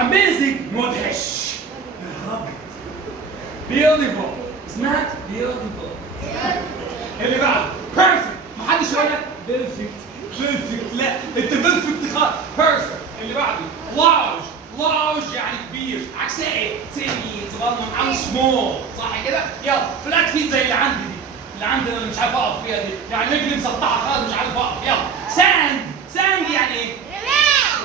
اميزنج مدهش. يا رب. بيوتيفول اسمها بيوتيفول. اللي بعده بيرفكت. محدش يقول لك بيرفكت بيرفكت، لا انت بيرفكت خالص. بيرفكت. اللي بعده لارج. لارج يعني كبير، عكسها ايه؟ تيني صغنن او سمول، صح كده؟ يلا فلات فيت زي اللي عندي دي، اللي عندي انا مش عارف اقف فيها دي، يعني رجلي مسطحه خالص مش عارف اقف. يلا ساند. ساند يعني ايه؟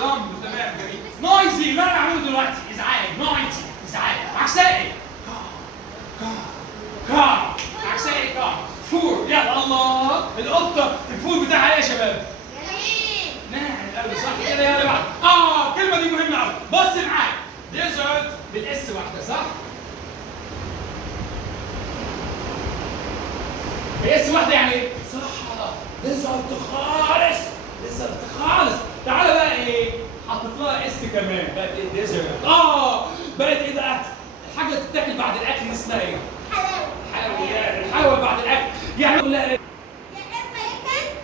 رمل. تمام جميل. نويزي اللي انا بعمله دلوقتي ازعاج. نويزي ازعاج، عكسها ايه؟ كار. عكسها ايه؟ كار. فور. يلا الله، القطه الفور بتاعها ايه يا شباب؟ ناعم قوي، صح كده؟ يلا بعد. الكلمه دي مهمه قوي، بص معايا. ديزرت بالاس واحده، صح؟ باس واحده يعني ايه؟ صح. ديزرت خالص. ديزرت خالص. تعالى بقى ايه؟ حطيت لها اس كمان، بقت ايه؟ ديزرت. بقت ايه بقى؟ الحاجه اللي بتتاكل بعد الاكل اسمها ايه؟ حلويات. الحلوى بعد الاكل يعني نقول لها ايه؟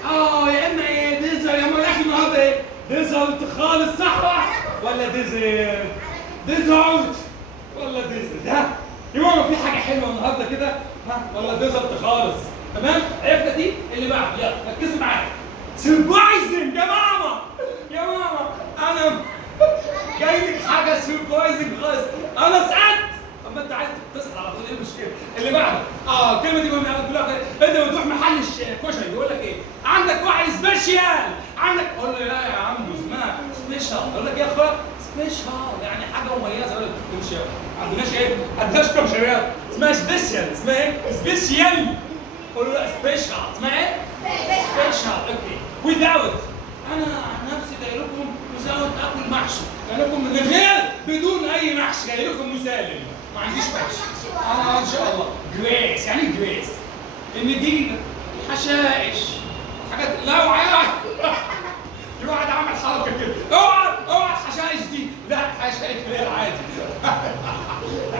يا اما ايه؟ ديزرت. يا اما الاكل النهارده ايه؟ ديزرت خالص، صح ولا ديزرت؟ ديزرت ولا ديزرت؟ ها يا ماما في حاجه حلوه النهارده كده، ولا ديزرت خالص؟ تمام؟ عرفنا دي. اللي بعد يلا ركزوا معايا. سربرايزنج يا ماما. يا ماما انا جاي لك حاجه سربرايزنج خالص. انا سعدت. طب ما انت عايز تتصل على طول، ايه المشكله؟ اللي بعده الكلمه دي مهمه قوي. بيقول لك انت بتروح محل كشري يقول لك ايه؟ عندك واحد سبيشال. عندك، اقول له لا يا عم اسمها سبيشال. اقول لك يا اخويا سبيشال يعني حاجه مميزه. اقول لك مش ما عندناش ايه؟ ما عندناش كشريات اسمها سبيشال. اسمها ايه؟ سبيشال. قول له لا سبيشال. اسمها ايه؟ سبيشال. اوكي. ويزاوت. انا عن نفسي جاي لكم وزاوت اكل محشي. جاي لكم من غير بدون اي محشي، جاي لكم مسالم، ما عنديش محشي. ان شاء الله. جريس يعني جريس. النجيله، الحشائش، حاجات. لا اوعى في واحد عمل حركه كده. اوعى الحشائش دي. لا حشائش اللي هي العادي.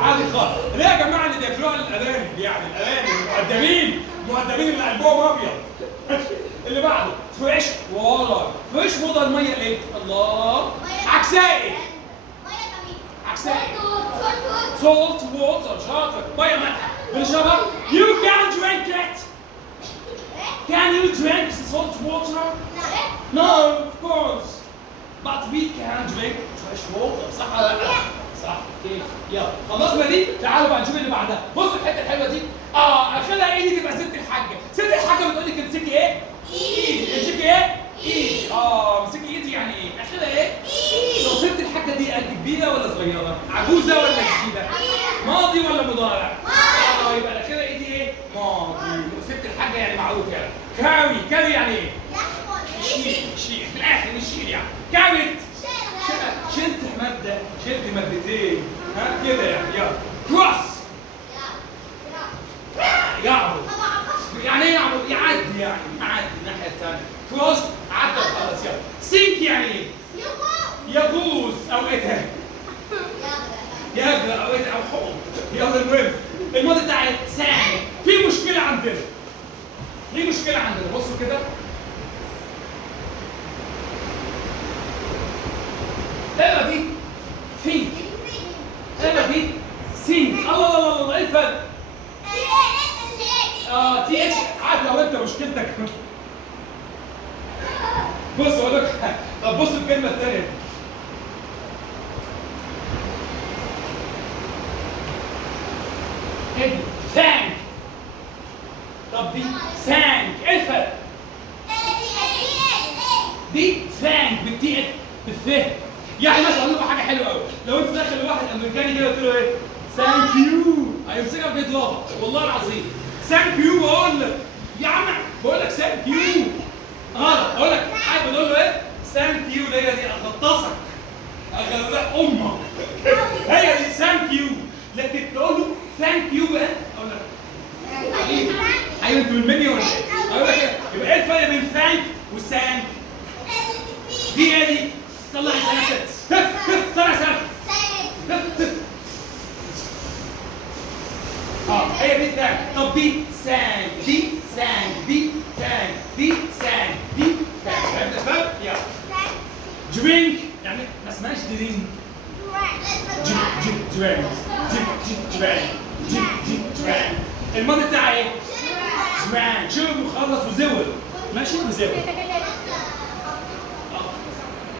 عادي خالص. ليه يا جماعه اللي بياكلوها الارانب؟ يعني الارانب المؤدبين اللي قلبهم ابيض. اللي بعده فريش ووتر. فريش ووتر الميه ايه؟ الله. عكسها ايه؟ عكسها ايه؟ سولت ووتر. شاطر. ميه مالحه بنشربها. You can drink it. Can you drink salt water? No, of course. But we can drink fresh water. صح ولا لا؟ صح. اوكي. يلا خلصنا دي. تعالوا بقى نشوف اللي بعدها. بصوا الحته الحلوه دي. اخرها ايه دي؟ تبقى ست الحاجه. ست الحاجه بتقول لك امسكي ايه؟ ايدي. امسكي ايه؟ ايدي. امسكي ايدي يعني ايه؟ اخرها ايه؟ ايدي. لو ست الحاجه دي كبيره ولا صغيره؟ عجوزه ولا جديده؟ ماضي ولا مضارع؟ ماضي. يبقى الاخيره ايدي ايه؟ ماضي. ست الحاجه يعني معروف يعني. كاري يعني ايه؟ شيل في الاخر نشيل يعني. كارت. شلت ماده، شلت مادتين، كده يعني. يلا كروس. يعبر. يعني ايه يعبر؟ يعدي يعني، يعدي الناحيه الثانيه. كروس عدى خلاص. يلا سينك يعني ايه؟ يغوص او ايه؟ يغرق او ايه؟ او حوض. يلا المهم الماضي بتاعي ساعد. في مشكله عندنا. بصوا كده. اقرا دي ثينك. اقرا دي سينك. الله ايه الفرق؟ تي اتش. عارف لو انت مشكلتك. بص اقول لك. طب بص الكلمه الثانيه دي. ثانك. طب دي ثانك. ايه الفرق؟ دي ثانك بالتي بالث. يعني مثلا اقول لكم حاجه حلوه قوي. لو انت داخل لواحد امريكاني كده قلت له ايه؟ ثانك يو. هيمسكك بيضربك والله العظيم. ثانك يو. بقول لك يا عم، بقول لك ثانك يو غلط. اقول لك حاجه بقول له ايه؟ ثانك يو. دي اغطسك، اغرق امك. هي دي ثانك يو. لكن تقول له ثانك يو بقى اقول لك ايوه انتوا المنيو ولا ايه؟ اقول لك ايه؟ يبقى ايه الفرق بين ثانك وثانك؟ دي ايه دي؟ طلع سنه. طلع سنه. هي دي ثانك. طب دي ثانك. دي ثانك. دي ثانك. دي ثانك. دي ثانك. فهمت الفرق؟ يلا. درينك يعني ما اسمهاش درينك. جبان جبان جبان. الماضي بتاعي ايه؟ جبان. شوف مخلص وزول. ماشي وزول.